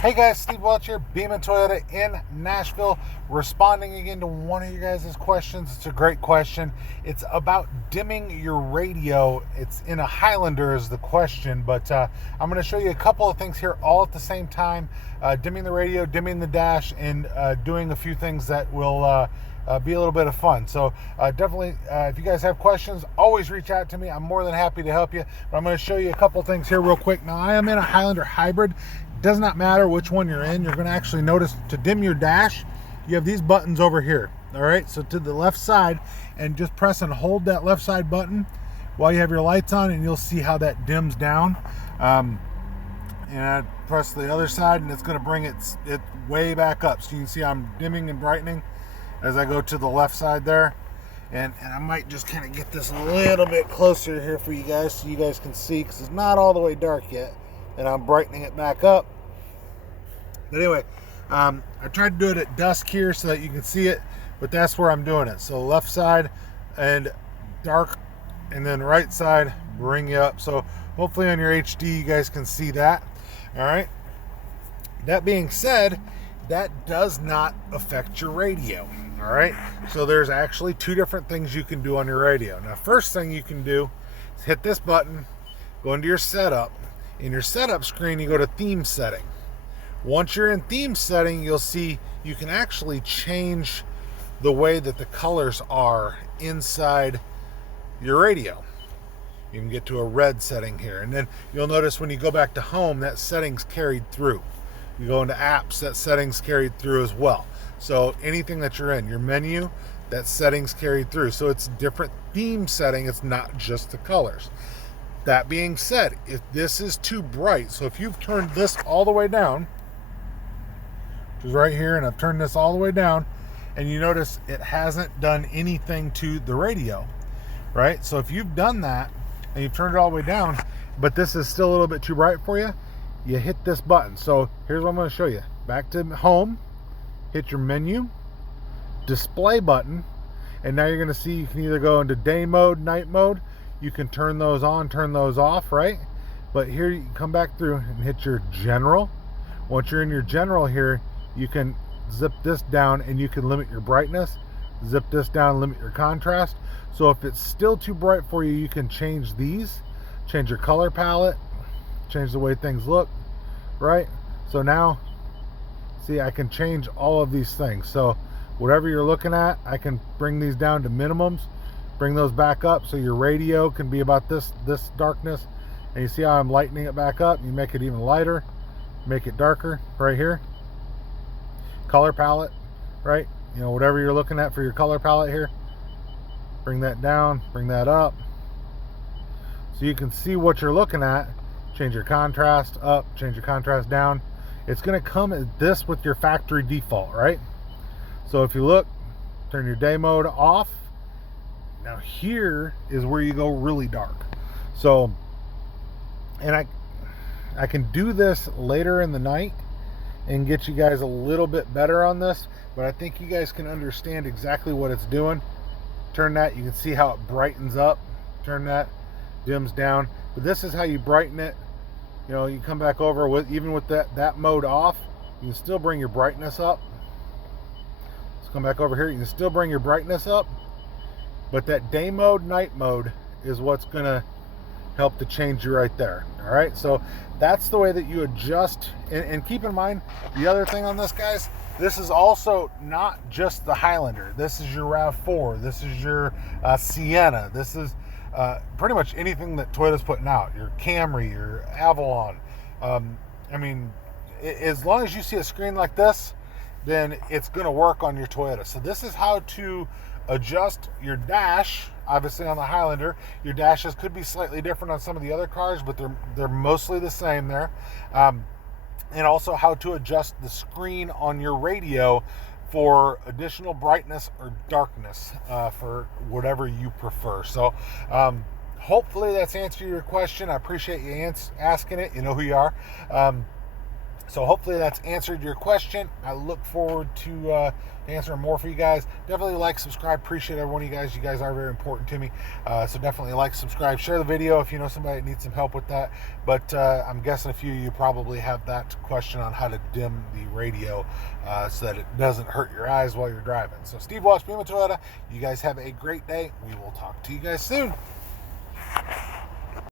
Hey guys, Steve Welch here, Beaman Toyota in Nashville, responding again to one of you guys' questions. It's a great question. It's about dimming your radio. It's in a Highlander is the question, but I'm going to show you a couple of things here all at the same time. Dimming the radio, dimming the dash, and doing a few things that will be a little bit of fun. So definitely, if you guys have questions, always reach out to me. I'm more than happy to help you. But I'm going to show you a couple things here real quick. Now, I am in a Highlander Hybrid. Does not matter which one you're in. You're going to actually notice to dim your dash, you have these buttons over here. All right, so to the left side, and just press and hold that left side button while you have your lights on, and you'll see how that dims down. And I press the other side, and it's going to bring it way back up. So you can see I'm dimming and brightening as I go to the left side there. And I might just kind of get this a little bit closer here for you guys so you guys can see, because it's not all the way dark yet. And I'm brightening it back up. But anyway, I tried to do it at dusk here so that you can see it, but that's where I'm doing it. So left side and dark, and then right side, bring you up. So hopefully on your HD you guys can see that. All right. That being said, that does not affect your radio. All right. So there's actually two different things you can do on your radio. Now, first thing you can do is hit this button, go into your setup. In your setup screen, you go to theme setting. Once you're in theme setting, you'll see you can actually change the way that the colors are inside your radio. You can get to a red setting here, and then you'll notice when you go back to home, that setting's carried through. You go into apps, that setting's carried through as well. So anything that you're in, your menu, that setting's carried through. So it's different theme setting, it's not just the colors. That being said, if this is too bright, so if you've turned this all the way down, which is right here, and I've turned this all the way down, and you notice it hasn't done anything to the radio, right? So if you've done that, and you've turned it all the way down, but this is still a little bit too bright for you, you hit this button. So here's what I'm going to show you. Back to home, hit your menu, display button, and now you're going to see you can either go into day mode, night mode. You can turn those on, turn those off, right? But here you can come back through and hit your general. Once you're in your general here, you can zip this down and you can limit your brightness. Zip this down, limit your contrast. So if it's still too bright for you, you can change these, change your color palette, change the way things look, right? So now, see, I can change all of these things. So whatever you're looking at, I can bring these down to minimums. Bring those back up so your radio can be about this darkness. And you see how I'm lightening it back up? You make it even lighter, make it darker right here. Color palette, right? You know, whatever you're looking at for your color palette here. Bring that down, bring that up. So you can see what you're looking at. Change your contrast up, change your contrast down. It's gonna come at this with your factory default, right? So if you look, turn your day mode off. Now here is where you go really dark. So, and I can do this later in the night and get you guys a little bit better on this, but I think you guys can understand exactly what it's doing. Turn that, you can see how it brightens up. Turn that, dims down. But this is how you brighten it. You know, you come back over with, even with that mode off, you can still bring your brightness up. Let's come back over here. You can still bring your brightness up. But that day mode, night mode is what's going to help to change you right there. All right, so that's the way that you adjust. And keep in mind, the other thing on this, guys, this is also not just the Highlander. This is your RAV4. This is your Sienna. This is pretty much anything that Toyota's putting out. Your Camry, your Avalon. I mean, as long as you see a screen like this, then it's going to work on your Toyota. So this is how to adjust your dash. Obviously on the Highlander, your dashes could be slightly different on some of the other cars, but they're mostly the same there. And also how to adjust the screen on your radio for additional brightness or darkness for whatever you prefer. So hopefully that's answered your question. I appreciate you asking it. You know who you are. So hopefully that's answered your question. I look forward to answering more for you guys. Definitely like, subscribe. Appreciate every one of you guys. You guys are very important to me. So definitely like, subscribe, share the video if you know somebody that needs some help with that. But I'm guessing a few of you probably have that question on how to dim the radio so that it doesn't hurt your eyes while you're driving. So Steve Walsh, Beaman Toyota, you guys have a great day. We will talk to you guys soon.